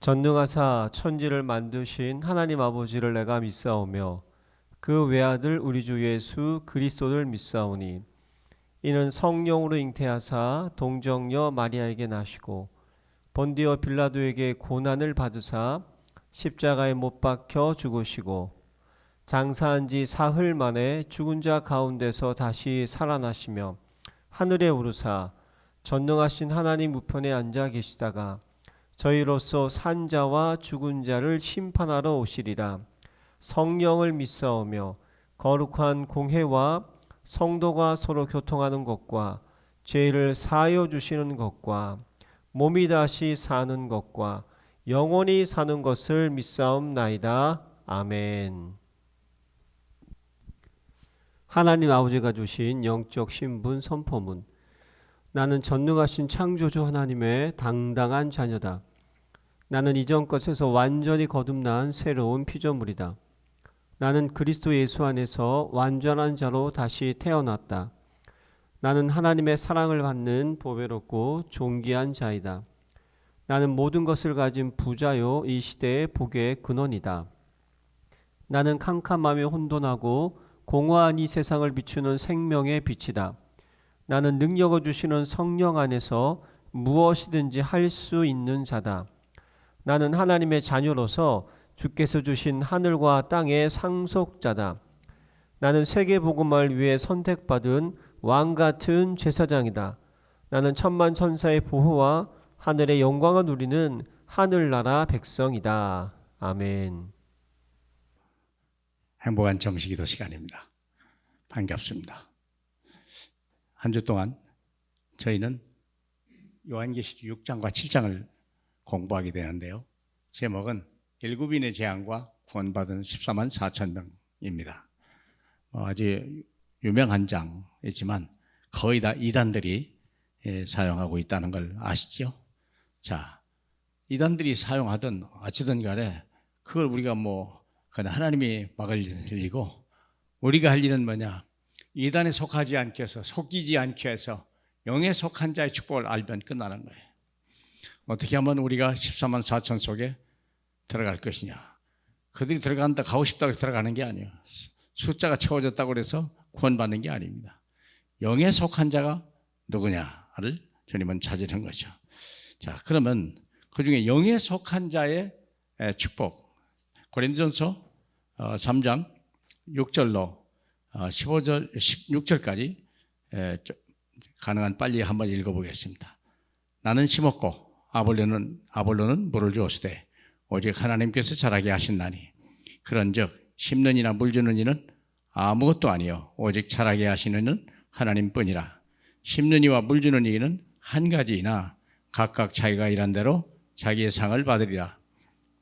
전능하사 천지를 만드신 하나님 아버지를 내가 믿사오며 그 외아들 우리 주 예수 그리스도를 믿사오니 이는 성령으로 잉태하사 동정녀 마리아에게 나시고 본디오 빌라도에게 고난을 받으사 십자가에 못 박혀 죽으시고 장사한 지 사흘 만에 죽은 자 가운데서 다시 살아나시며 하늘에 오르사 전능하신 하나님 우편에 앉아 계시다가 저희로서 산 자와 죽은 자를 심판하러 오시리라. 성령을 믿사오며 거룩한 공회와 성도가 서로 교통하는 것과 죄를 사하여 주시는 것과 몸이 다시 사는 것과 영원히 사는 것을 믿사옵나이다. 아멘. 하나님 아버지가 주신 영적 신분 선포문. 나는 전능하신 창조주 하나님의 당당한 자녀다. 나는 이전 것에서 완전히 거듭난 새로운 피조물이다. 나는 그리스도 예수 안에서 완전한 자로 다시 태어났다. 나는 하나님의 사랑을 받는 보배롭고 존귀한 자이다. 나는 모든 것을 가진 부자요 이 시대의 복의 근원이다. 나는 캄캄하며 혼돈하고 공허한 이 세상을 비추는 생명의 빛이다. 나는 능력을 주시는 성령 안에서 무엇이든지 할 수 있는 자다. 나는 하나님의 자녀로서 주께서 주신 하늘과 땅의 상속자다. 나는 세계복음을 위해 선택받은 왕같은 제사장이다. 나는 천만 천사의 보호와 하늘의 영광을 누리는 하늘나라 백성이다. 아멘. 행복한 정식기도 시간입니다. 반갑습니다. 한 주 동안 저희는 요한계시록 6장과 7장을 공부하게 되는데요. 제목은 일곱인의 재앙과 구원받은 14만 4천 명입니다. 아주 유명한 장이지만 거의 다 이단들이 사용하고 있다는 걸 아시죠? 자, 이단들이 사용하든 어찌든 간에 그걸 우리가 그건 하나님이 막을 일이고 우리가 할 일은 뭐냐? 이단에 속하지 않게 해서 속이지 않게 해서 영에 속한 자의 축복을 알면 끝나는 거예요. 어떻게 하면 우리가 14만 4천 속에 들어갈 것이냐? 그들이 들어간다 가고 싶다고 들어가는 게 아니에요. 숫자가 채워졌다고 해서 구원받는 게 아닙니다. 영에 속한 자가 누구냐를 주님은 찾으는 거죠. 자, 그러면 그중에 영에 속한 자의 축복, 고린도전서 3장 6절로 15절, 16절까지 가능한 빨리 한번 읽어보겠습니다. 나는 심었고 아볼로는 물을 주었으되 오직 하나님께서 자라게 하신다니 그런즉 심는 이나 물 주는 이는 아무것도 아니요 오직 자라게 하시는 이는 하나님뿐이라. 심는 이와 물 주는 이는 한 가지이나 각각 자기가 일한 대로 자기의 상을 받으리라.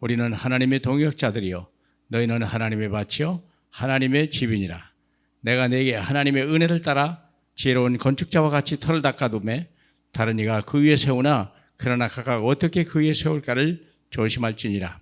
우리는 하나님의 동역자들이요 너희는 하나님의 밭이요 하나님의 집이니라. 내가 네게 하나님의 은혜를 따라 지혜로운 건축자와 같이 터를 닦아두매 다른 이가 그 위에 세우나 그러나 각각 어떻게 그 위에 세울까를 조심할지니라.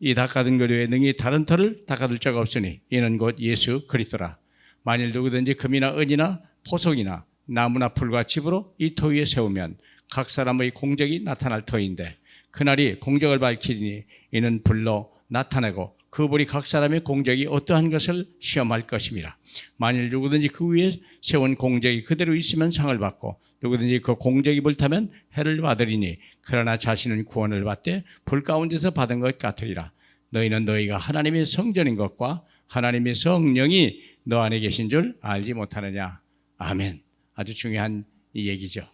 이 닦아둔 것 외에 능히 다른 터를 닦아둘 자가 없으니 이는 곧 예수 그리스도라. 만일 누구든지 금이나 은이나 포석이나 나무나 풀과 집으로 이 터 위에 세우면 각 사람의 공적이 나타날 터인데 그날이 공적을 밝히리니 이는 불로 나타내고 그 불이 각 사람의 공적이 어떠한 것을 시험할 것임이라. 만일 누구든지 그 위에 세운 공적이 그대로 있으면 상을 받고 누구든지 그 공적이 불타면 해를 받으리니 그러나 자신은 구원을 받되 불 가운데서 받은 것 같으리라. 너희는 너희가 하나님의 성전인 것과 하나님의 성령이 너 안에 계신 줄 알지 못하느냐. 아멘. 아주 중요한 이 얘기죠.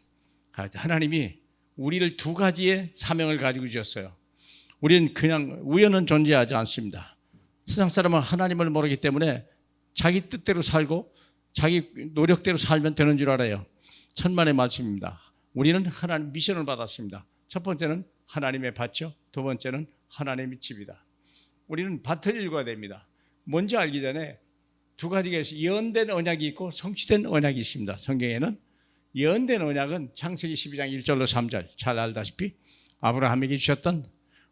하나님이 우리를 두 가지의 사명을 가지고 주셨어요. 우리는 그냥 우연은 존재하지 않습니다. 세상 사람은 하나님을 모르기 때문에 자기 뜻대로 살고 자기 노력대로 살면 되는 줄 알아요. 천만의 말씀입니다. 우리는 하나님 미션을 받았습니다. 첫 번째는 하나님의 밭이요, 두 번째는 하나님의 집이다. 우리는 밭을 읽어야 됩니다. 뭔지 알기 전에 두 가지가 있어요. 예언된 언약이 있고 성취된 언약이 있습니다. 성경에는 예언된 언약은 창세기 12장 1절로 3절 잘 알다시피 아브라함에게 주셨던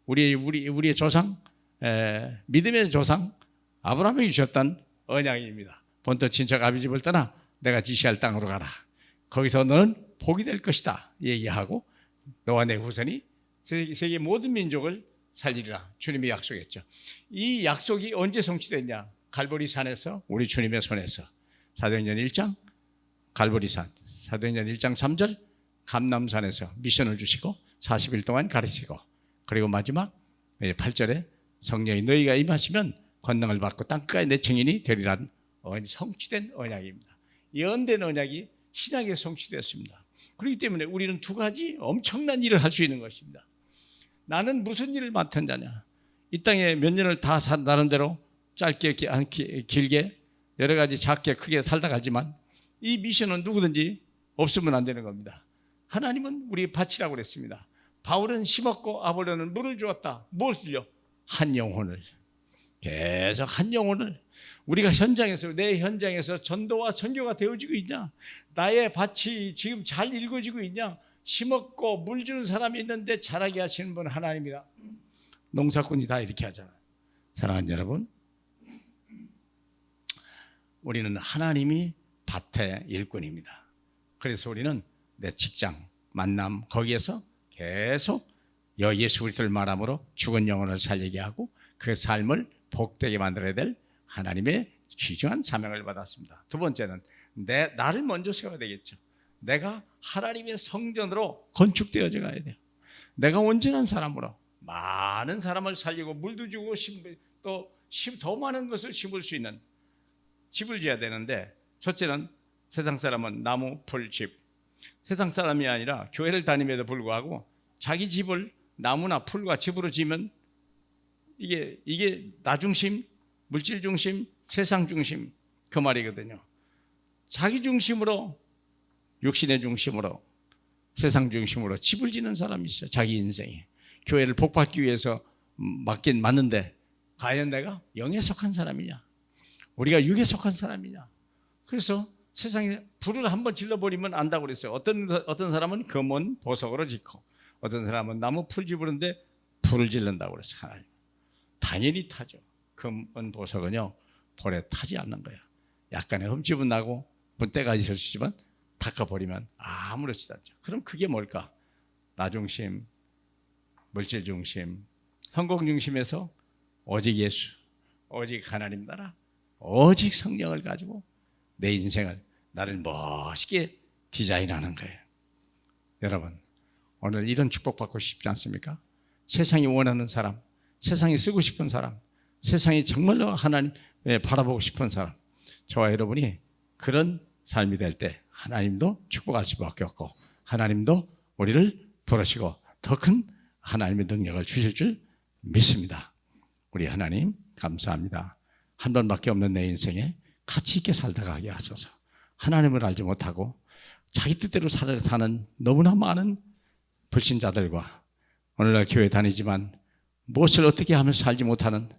우리의 조상, 믿음의 조상 아브라함에게 주셨던 언약입니다. 본토 친척 아비 집을 떠나 내가 지시할 땅으로 가라. 거기서 너는 복이 될 것이다 얘기하고 너와 내 후손이 세계 모든 민족을 살리리라 주님이 약속했죠. 이 약속이 언제 성취됐냐? 갈보리 산에서 우리 주님의 손에서. 사도행전 1장 갈보리산, 사도행전 1장 3절 감람산에서 미션을 주시고 40일 동안 가르치고, 그리고 마지막 8절에 성령이 너희가 임하시면 권능을 받고 땅끝까지 내 증인이 되리라는 성취된 언약입니다. 이 언된 언약이 신약에 성취되었습니다. 그렇기 때문에 우리는 두 가지 엄청난 일을 할 수 있는 것입니다. 나는 무슨 일을 맡은 자냐? 이 땅에 몇 년을 다 나름대로 짧게 길게 여러 가지 작게 크게 살다 가지만 이 미션은 누구든지 없으면 안 되는 겁니다. 하나님은 우리 밭이라고 그랬습니다. 바울은 심었고 아볼로는 물을 주었다. 무엇을요? 한 영혼을. 계속 한 영혼을. 우리가 현장에서, 내 현장에서 전도와 선교가 되어지고 있냐? 나의 밭이 지금 잘 일궈지고 있냐? 심었고 물 주는 사람이 있는데 자라게 하시는 분은 하나님이다. 농사꾼이 다 이렇게 하잖아요. 사랑하는 여러분, 우리는 하나님이 밭의 일꾼입니다. 그래서 우리는 내 직장, 만남 거기에서 계속 예수 그리스도를 말함으로 죽은 영혼을 살리게 하고 그 삶을 복되게 만들어야 될 하나님의 귀중한 사명을 받았습니다. 두 번째는 나를 먼저 세워야 되겠죠. 내가 하나님의 성전으로 건축되어져 가야 돼요. 내가 온전한 사람으로 많은 사람을 살리고 물도 주고 또 더 많은 것을 심을 수 있는 집을 지어야 되는데, 첫째는 세상 사람은 나무, 풀, 집. 세상 사람이 아니라 교회를 다님에도 불구하고 자기 집을 나무나 풀과 집으로 지으면 이게 나 중심, 물질 중심, 세상 중심 그 말이거든요. 자기 중심으로, 육신의 중심으로, 세상 중심으로 집을 지는 사람이 있어요. 자기 인생에 교회를 복받기 위해서 맞긴 맞는데 과연 내가 영에 속한 사람이냐, 우리가 육에 속한 사람이냐. 그래서 세상에 불을 한번 질러버리면 안다고 그랬어요. 어떤 사람은 금은 보석으로 짓고 어떤 사람은 나무 풀 집으는데 불을 질른다고 그랬어요. 하나님 당연히 타죠. 금은 보석은요 불에 타지 않는 거예요. 약간의 흠집은 나고 분때가 있을 수 있지만 닦아버리면 아무렇지도 않죠. 그럼 그게 뭘까? 나 중심, 물질 중심, 성공 중심에서 오직 예수, 오직 하나님 나라, 오직 성령을 가지고 내 인생을, 나를 멋있게 디자인하는 거예요. 여러분, 오늘 이런 축복받고 싶지 않습니까? 세상이 원하는 사람, 세상이 쓰고 싶은 사람, 세상이 정말로 하나님 바라보고 싶은 사람, 저와 여러분이 그런 삶이 될 때 하나님도 축복할 수밖에 없고 하나님도 우리를 부르시고 더 큰 하나님의 능력을 주실 줄 믿습니다. 우리 하나님 감사합니다. 한 번밖에 없는 내 인생에 가치 있게 살다 가게 하소서. 하나님을 알지 못하고 자기 뜻대로 사는 너무나 많은 불신자들과 오늘날 교회 다니지만 무엇을 어떻게 하면 살지 못하는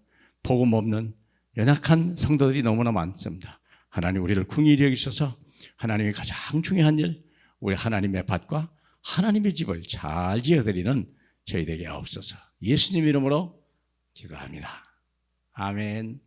복음 없는 연약한 성도들이 너무나 많습니다. 하나님 우리를 긍휼히 여기셔서 하나님의 가장 중요한 일, 우리 하나님의 밭과 하나님의 집을 잘 지어드리는 저희 되게 하옵소서. 예수님 이름으로 기도합니다. 아멘.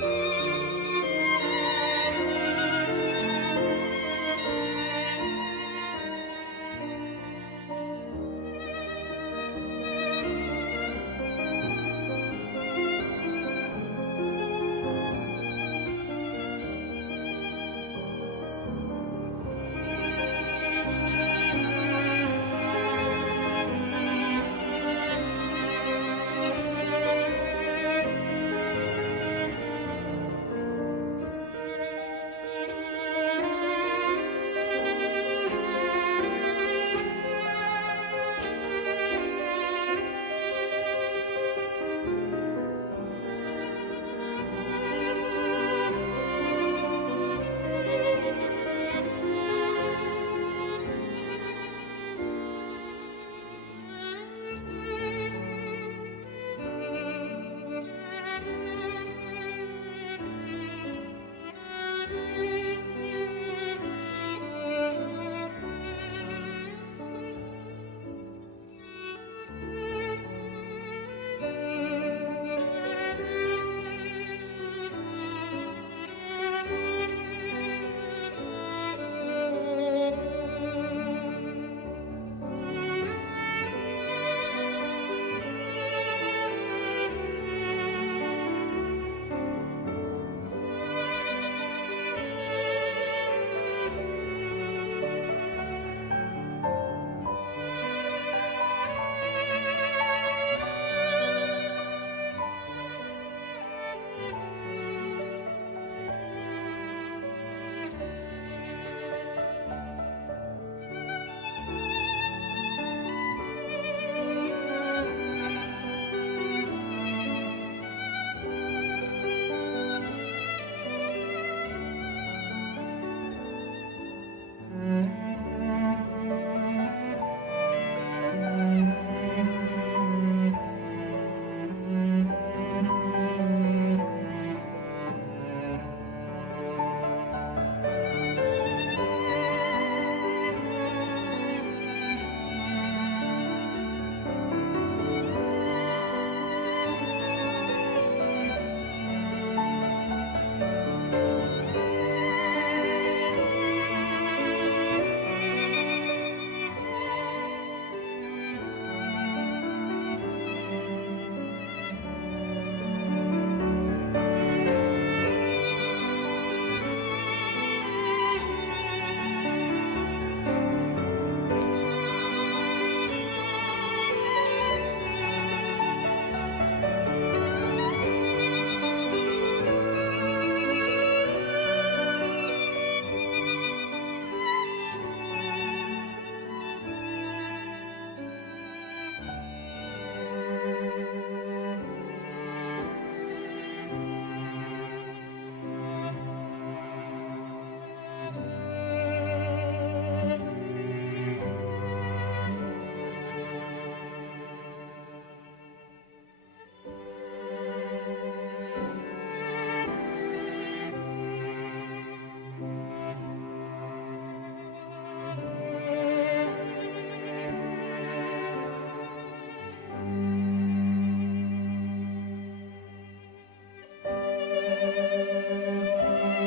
바랍니다.